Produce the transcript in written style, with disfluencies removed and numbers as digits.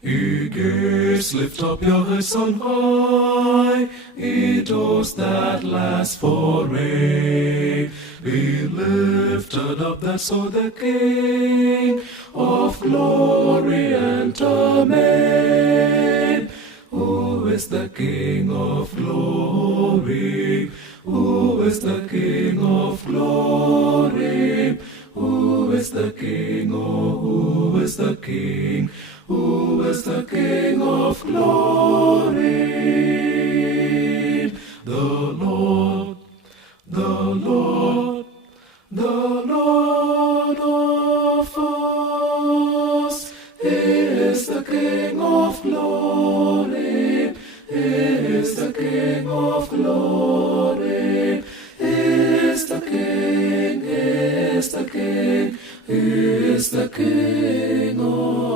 Ye gates, lift up your heads on high, ye doors that last for aye. Be lifted up that saw the King of glory enter main. Who is the King of glory? Who is the King of glory? Who is the King? Oh, who is the King? Who is the King of glory? The Lord, the Lord, the Lord of hosts. He is the King of glory. He is the King of glory. He is the King. He is the King. He is the King of